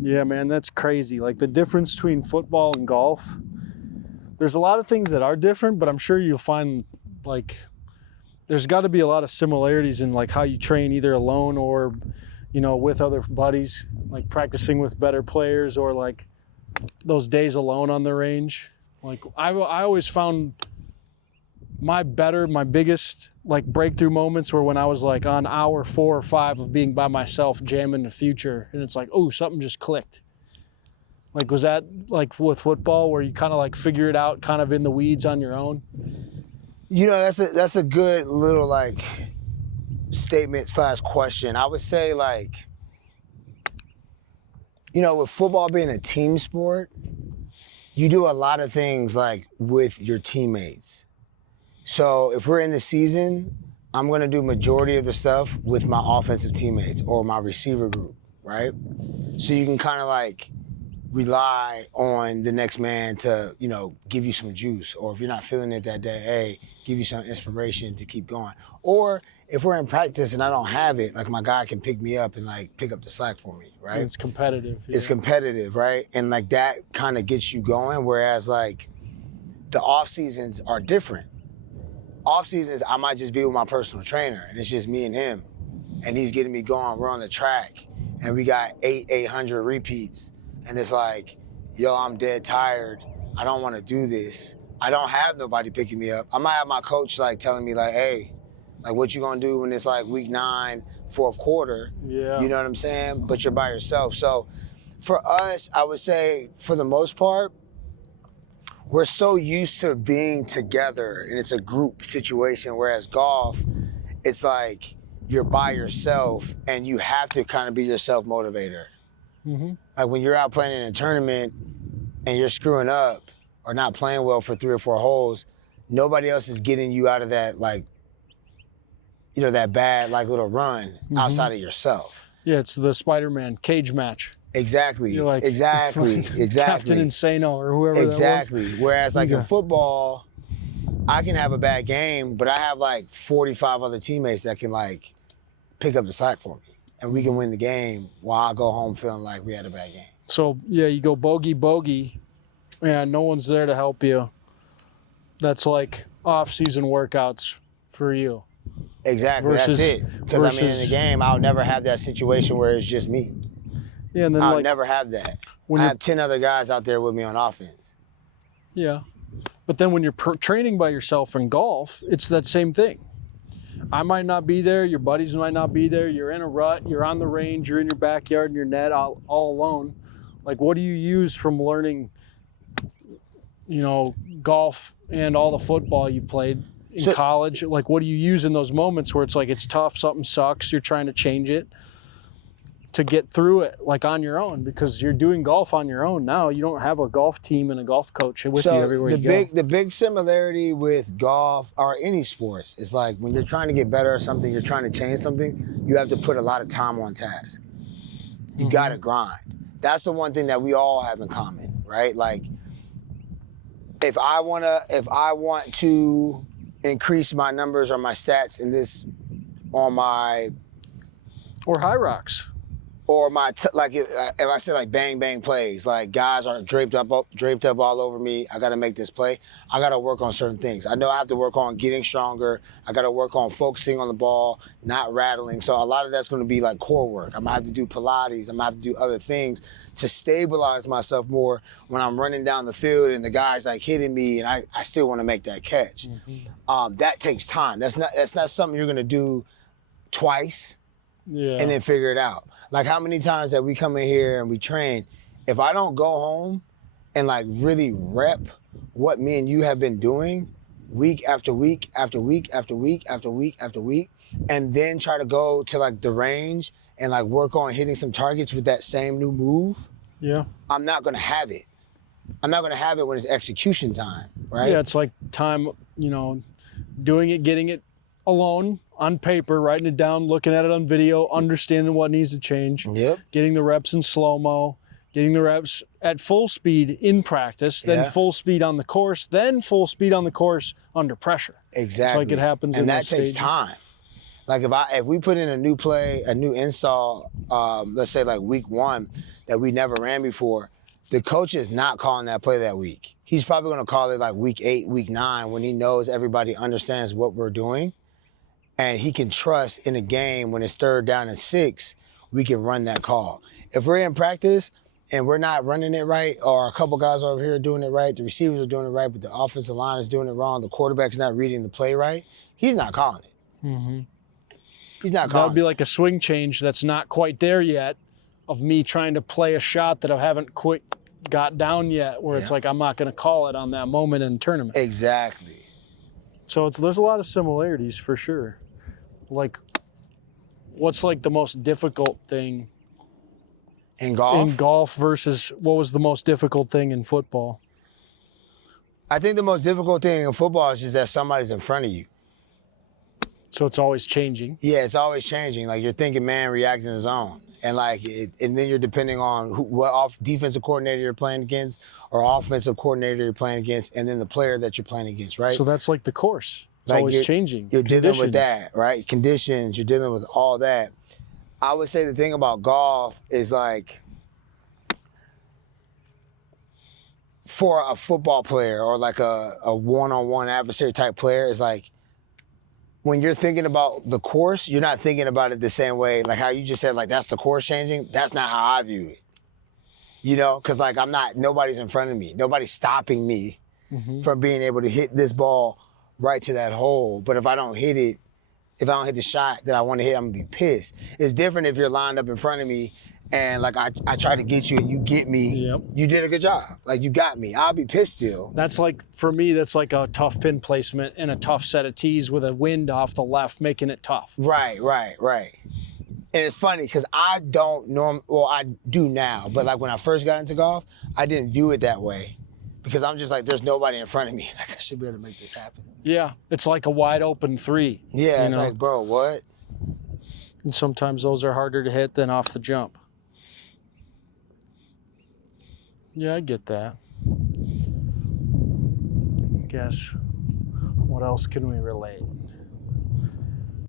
Yeah, man, that's crazy. Like the difference between football and golf, there's a lot of things that are different, but I'm sure you'll find like there's got to be a lot of similarities in like how you train either alone or, you know, with other buddies, like practicing with better players or like those days alone on the range. Like I always found my biggest like breakthrough moments were when I was like on hour 4 or 5 of being by myself jamming the Future, and it's like, oh, something just clicked. Like, was that like with football where you kind of like figure it out kind of in the weeds on your own? You know, that's a good little like statement / question. I would say like, you know, with football being a team sport, you do a lot of things like with your teammates. So if we're in the season, I'm gonna do majority of the stuff with my offensive teammates or my receiver group, right? So you can kind of like rely on the next man to, you know, give you some juice, or if you're not feeling it that day, hey, give you some inspiration to keep going. Or if we're in practice and I don't have it, like my guy can pick me up and like pick up the slack for me, right? It's competitive. Yeah. It's competitive, right? And like that kind of gets you going, whereas like the off seasons are different. Off seasons, I might just be with my personal trainer and it's just me and him and he's getting me going. We're on the track and we got 800 repeats and it's like, yo, I'm dead tired. I don't want to do this. I don't have nobody picking me up. I might have my coach like telling me like, hey, like what you gonna do when it's like week 9, 4th quarter? Yeah. You know what I'm saying? But you're by yourself. So for us, I would say for the most part, we're so used to being together and it's a group situation, whereas golf, it's like you're by yourself and you have to kind of be your self-motivator. Mm-hmm. Like when you're out playing in a tournament and you're screwing up or not playing well for 3 or 4 holes, nobody else is getting you out of that, like, you know, that bad like little run outside of yourself. Yeah, it's the Spider-Man cage match. Exactly. You're like, exactly. Captain Insano or whoever exactly. that was. Whereas like in football, I can have a bad game, but I have like 45 other teammates that can like pick up the slack for me. And we can win the game while I go home feeling like we had a bad game. So yeah, you go bogey, and no one's there to help you. That's like off-season workouts for you. Exactly, that's it. Because I mean in the game, I'll never have that situation where it's just me. Yeah, and then I'll like, never have that. When I have 10 other guys out there with me on offense. Yeah, but then when you're training by yourself in golf, it's that same thing. I might not be there, your buddies might not be there, you're in a rut, you're on the range, you're in your backyard in your net all alone. Like what do you use from learning, you know, golf and all the football you played in college? Like what do you use in those moments where it's like it's tough, something sucks, you're trying to change it to get through it like on your own, because you're doing golf on your own now. You don't have a golf team and a golf coach with you everywhere you go. The big similarity with golf or any sports is like when you're trying to get better at something, you're trying to change something, you have to put a lot of time on task. You gotta grind. That's the one thing that we all have in common, right? Like if I want to increase my numbers or my stats in this on my or high rocks. Or my like if I say like bang bang plays, like guys are draped up all over me. I got to make this play. I got to work on certain things. I know I have to work on getting stronger. I got to work on focusing on the ball, not rattling. So a lot of that's going to be like core work. I'm gonna have to do Pilates. I'm gonna have to do other things to stabilize myself more when I'm running down the field and the guy's like hitting me and I still want to make that catch. That takes time. That's not something you're gonna do twice. Yeah. And then figure it out. Like how many times that we come in here and we train, if I don't go home and like really rep what me and you have been doing week after week after week after week after week after week, and then try to go to like the range and like work on hitting some targets with that same new move, yeah, I'm not gonna have it. I'm not gonna have it when it's execution time, right? Yeah, it's like time, you know, doing it, getting it alone on paper, writing it down, looking at it on video, understanding what needs to change, getting the reps in slow-mo, getting the reps at full speed in practice, then full speed on the course, then full speed on the course under pressure. Exactly. It's like it happens and in that those takes stages. time. Like if we put in a new play, a new install, let's say like week 1 that we never ran before, the coach is not calling that play that week. He's probably going to call it like week 8, week 9 when he knows everybody understands what we're doing, and he can trust in a game when it's 3rd down and 6, we can run that call. If we're in practice and we're not running it right, or a couple guys over here are doing it right, the receivers are doing it right, but the offensive line is doing it wrong, the quarterback's not reading the play right, he's not calling it. Mm-hmm. He's not That calling would be it. like a swing change that's not quite there yet, of me trying to play a shot that I haven't quite got down yet, where it's like I'm not going to call it on that moment in the tournament. Exactly. So there's a lot of similarities for sure. Like, what's like the most difficult thing In golf? in golf versus what was the most difficult thing in football? I think the most difficult thing in football is just that somebody's in front of you. So it's always changing. Yeah, it's always changing. Like you're thinking man reacting to zone. And like, and then you're depending on what defensive coordinator you're playing against or offensive coordinator you're playing against, and then the player that you're playing against, right? So that's like the course. It's Like always changing. You're dealing with Conditions. that, right? Conditions, you're dealing with all that. I would say the thing about golf is like, for a football player or like a one-on-one adversary type player, is like, when you're thinking about the course, you're not thinking about it the same way. Like how you just said, like, that's the course changing. That's not how I view it. You know, because like nobody's in front of me. Nobody's stopping me from being able to hit this ball right to that hole. But if I don't hit it, if I don't hit the shot that I want to hit, I'm going to be pissed. It's different if you're lined up in front of me and like I try to get you and you get me. Yep. You did a good job. Like you got me. I'll be pissed still. That's like, for me, that's like a tough pin placement and a tough set of tees with a wind off the left, making it tough. Right. And it's funny because I don't I do now, but like when I first got into golf, I didn't view it that way because I'm just like, there's nobody in front of me. Like I should be able to make this happen. Yeah, it's like a wide open 3. Yeah, it's like, bro, what? And sometimes those are harder to hit than off the jump. Yeah, I get that. I guess, what else can we relate?